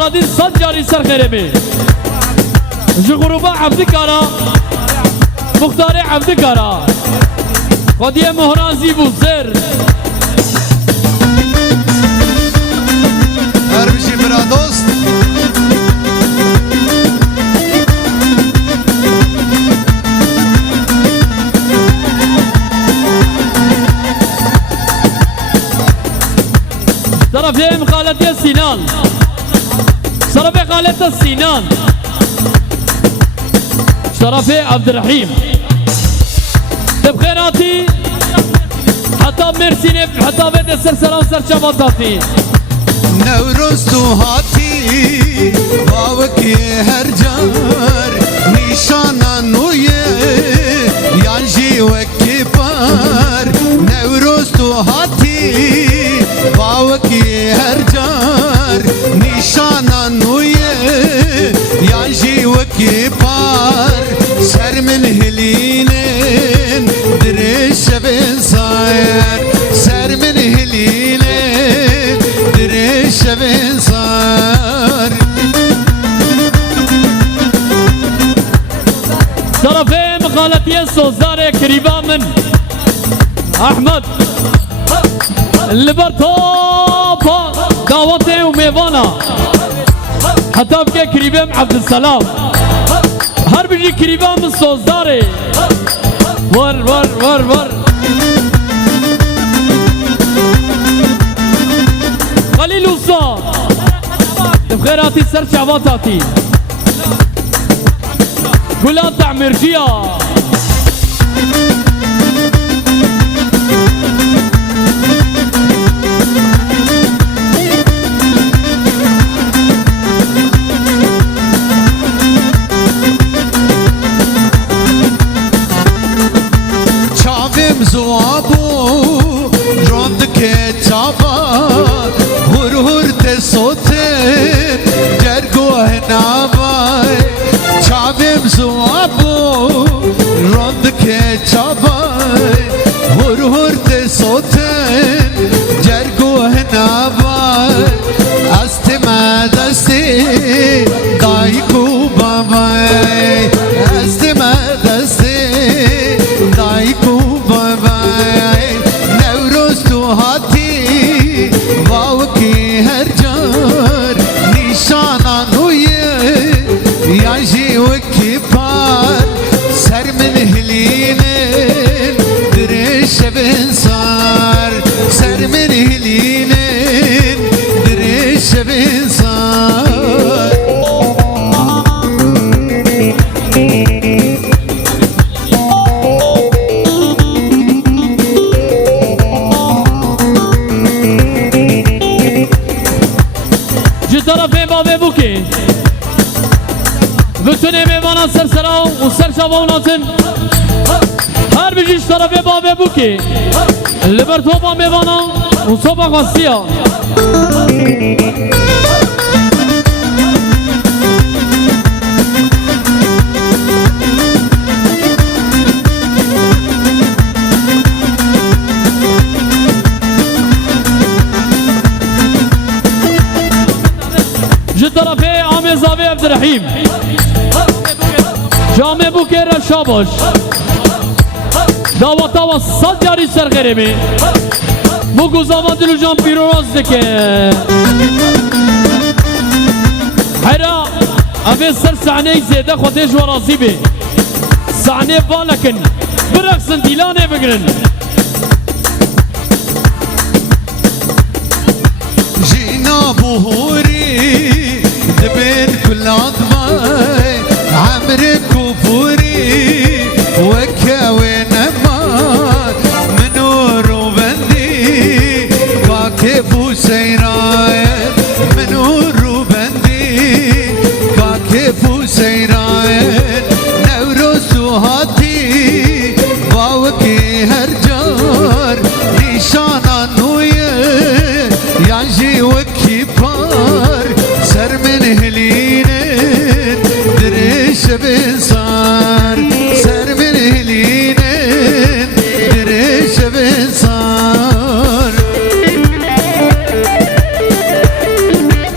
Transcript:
نصرالدین صد جاری سر خیرمی جغروبا عبدکارا مختار عبدکارا خودی مهرازی بوزر هر بشی برا دوست طرفیم خالتی سینان طرف خالت سینان طرف عبدالرحیم تبخيراتي حتى مرسيني حتى بيت سر سلام سر شباطاتي نوروز تو هاتی باوکی هر جار نیشانا نویه یانجی وکی پار نوروز تو هاتی باوکی هر جار نیشانا نویه یانجی وکی پار سر من هلینن درش بن صایر سر من هلینن درش بن صار طرفي مقالتي السوزاري كريبا من احمد الليبرتوبا دعوتي وميفانا حتى بكي كريبا عبد السلام هر بيجي كريبا من السوزاري ور ور ور ور خليل وصا بخيراتي سر شعباتاتي كلها تعمير فيها چاویم زوابو روند که چابا هر هر ته سوته جرگوه نابای چاویم زوابو روند که چابای هر هر ته سوته جرگوه نابای است مدستی دای کو بابای است مدستی دای کو بابای نوروز تو هاتی واوکی هر جار نیشانا نویه یانجی وکی پار سر من هلینن درش بن صار سر من هلینن درش بن صار طرفين بابي بوكي بتوني ميوانا سر سراو وسر شابوناتن هر بيجيش طرفي بابي بوكي اللي برتوبا ميوانا وصوبا غاسيا طرفي عامي زاوي عبد الرحيم جامع بوكي رشابوش دعوتا وصد جاري سر غريبي موكو زامان دلو جان بيروناز دكي حيرا افي سر سعني زيادة خودش ورازي بي سعني بالكن برقصن ديلاني بقرن جينا بوهور